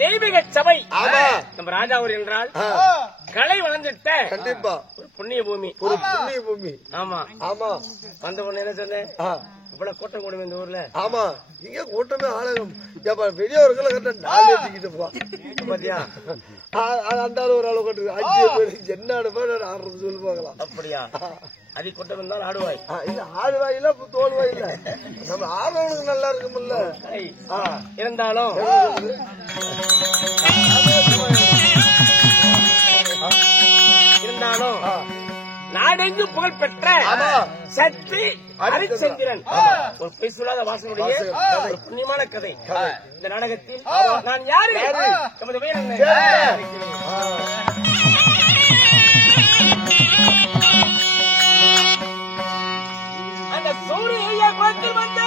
தெய்வீக சபை நம்ம ராஜாவூர் என்றால் கலை வளர்ந்துட்ட கண்டிப்பா ஒரு புண்ணிய பூமி, ஒரு புண்ணிய பூமி. ஆமா ஆமா, வந்த உடனே என்ன சொன்னேன், இவ்வளவு கூட்டம் கூடும் இந்த ஊர்ல. ஆமா, இங்க கூட்டமே ஆளுங்க பெரியவர்களை கட்ட நாலு ஏற்றிக்கிட்டு போ பாத்தியா, அந்த ஆளு ஒரு ஆளு கட்டு 5 பேர் என்ன ஆடுறது சொல்லுவாங்களா? அப்படியா? அதி கூட்டம் இருந்தாலும் ஆடுவாய். இல்ல ஆடுவாய் இல்ல தோல்வாய் இல்ல, நம்ம ஆடுறவனுக்கு நல்லா இருக்கும்ல. இருந்தாலும் இருந்தாலும் நாடெங்கு புகழ் பெற்ற சக்தி ஹரிச்சந்திரன் ஒரு பொய் சொல்லாத வாசனுடைய ஒரு புண்ணியமான கதை. இந்த நாடகத்தில் நான் யாரு, நமது வீரன் அந்த சூரிய குலத்தில் வந்த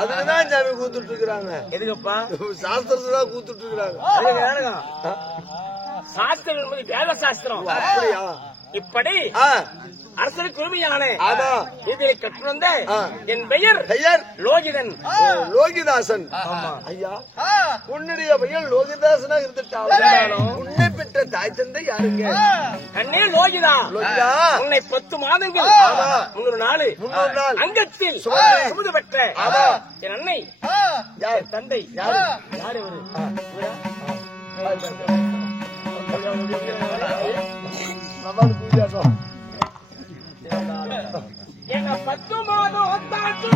அதுதான் சாமி கூத்துட்டு இருக்கிறாங்க. எதுக்குப்பா? சாஸ்திரத்தான் கூத்துட்டு இருக்கிறாங்க. சாஸ்திரம் என்பது வேத சாஸ்திரம். அப்படியா? இப்படி அரசனுக்கு உரிமையான இதை கற்றுவந்த என் பெயர் லோகிதன், லோகிதாசன். ஐயா, உன்னுடைய பெயர் லோகிதாசனா இருந்துட்டாலும் உன்னை பெற்ற தாய் தந்தை யாருங்க? கண்ணே லோகிதா, உன்னை 10 மாதங்கள் 300 நாள் அங்கத்தில் சுமந்து பெற்ற என் அன்னை யார், தந்தை யாரு, யாரு எங்க 10 மாதம் தாச்சு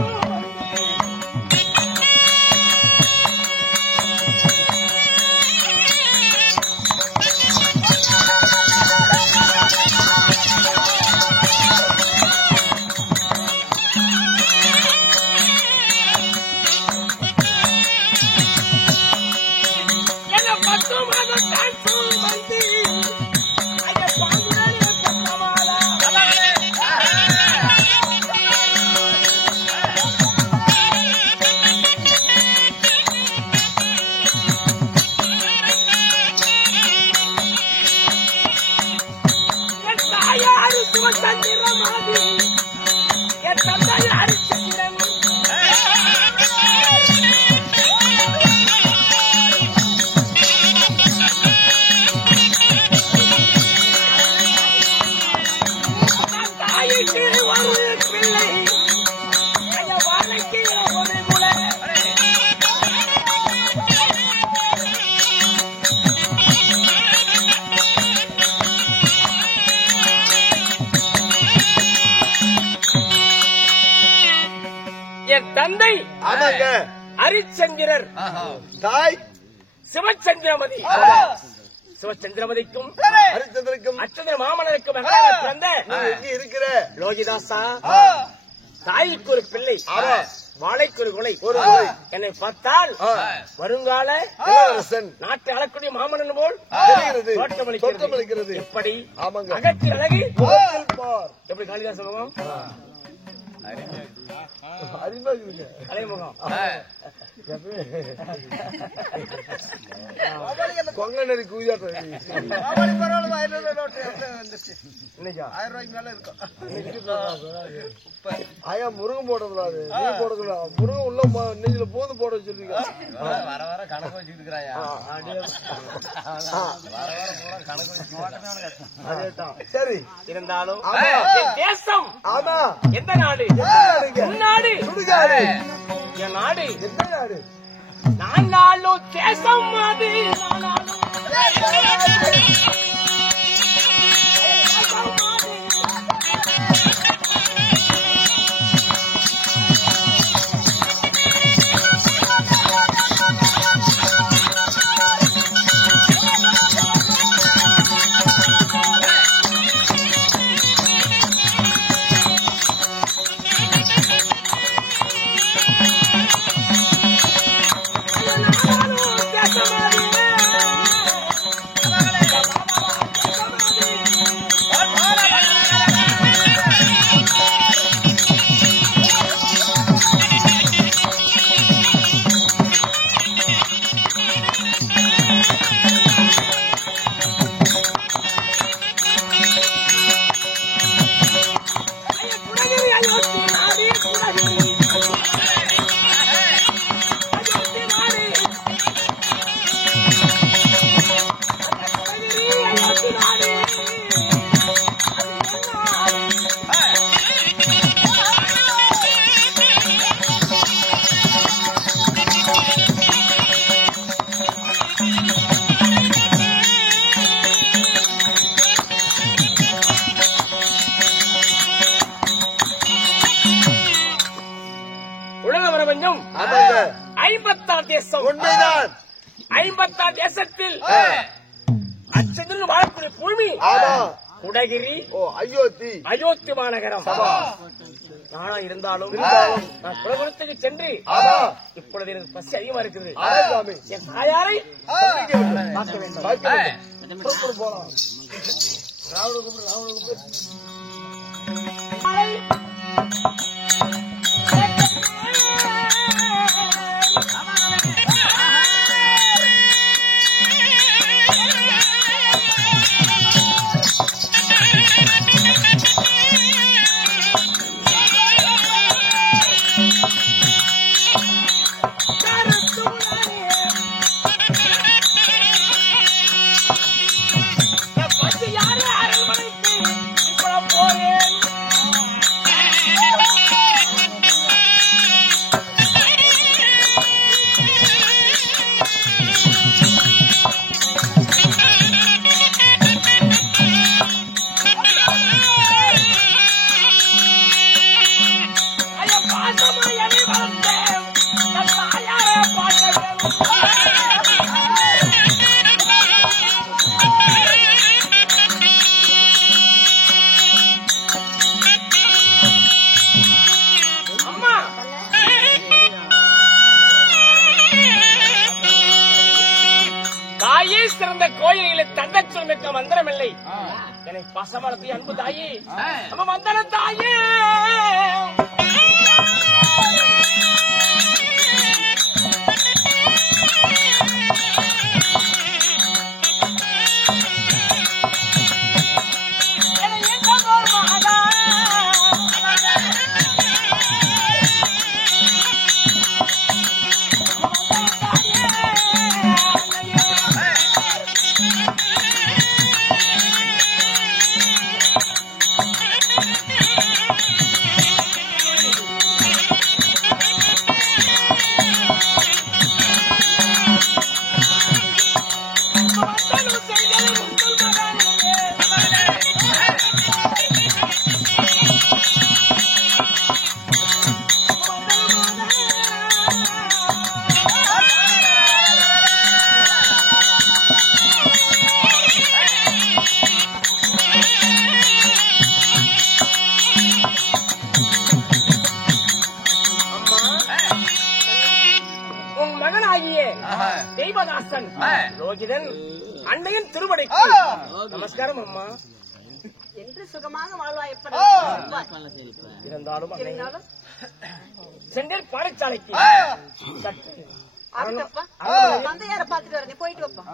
தந்தை ஹரிச்சந்திரர், தாய் சிவச்சந்திரமதி சிவச்சந்திரமதிக்கும் ஹரிச்சந்திரனுக்கும் அச்சந்திர மாமனருக்கும் பிறந்த எங்க இருக்கிற லோகிதாசா தாய்க்கு ஒரு பிள்ளை வாழைக்கு ஒரு கொலை என்னை பார்த்தால் வருங்கால இளவரசன் நாட்டை ஆளக்கூடிய மாமன்னன் போல் தெரிகிறது. தோற்றமளிக்கிறது. எப்படி ஆமாங்க. அகத்தில் அழகு பார். எப்படி காளிதாசன் முகம் அருமையா இருக்குங்க. கலைமுகம் கொங்க நெறி கூஜாட்டம் இன்னைக்கா 1000 ரூபாய்க்கு மேல இருக்கும். ஆயா முருகன் போடக்கூடாது, நீ போடக்கூடாது. முருகன் உள்ள நெஞ்சில போது போட வச்சிருக்கீங்க. வர வர கணக்கு வச்சுட்டு இருக்கிறாயா? அதேதான். சரி இருந்தாலும் ஆமா. என் தேசம் ஆமா. எந்த நாடு? நாடுங்க? உன் நாடு. சுடுகாடு. என் நாடு எந்த நாடு? நான் நாளும் தேசம் அது நானாலும் உண்மைதான். 50 தேசத்தில் அச்சந்திரன் வாழக்கூடிய பூமி குடகிரி, அயோத்தி மாநகரம். நானா இருந்தாலும் நான் குலகுலத்துக்கு சென்று இப்பொழுது எனக்கு பசி அதிகமா இருக்குது. என் தாயாரை பார்க்க வேண்டும். போலாம். சிறந்த கோயில்களை தந்தச் சொல்மிக்க மந்திரமில்லை. என்னை பசமரத்தை அன்பு தாயே, நம்ம மந்தன தாயே, தெய்வதாசன் லோகிதன் அன்னையின் திருவடைக்கு நமஸ்காரம் அம்மா. என்று சுகமாக வாழ்வாய். இருந்தாலும் சென்றேன் பாடசாலைக்கு. தந்தையார பாத்துட்டு வர, நீ போயிட்டு வைப்பா.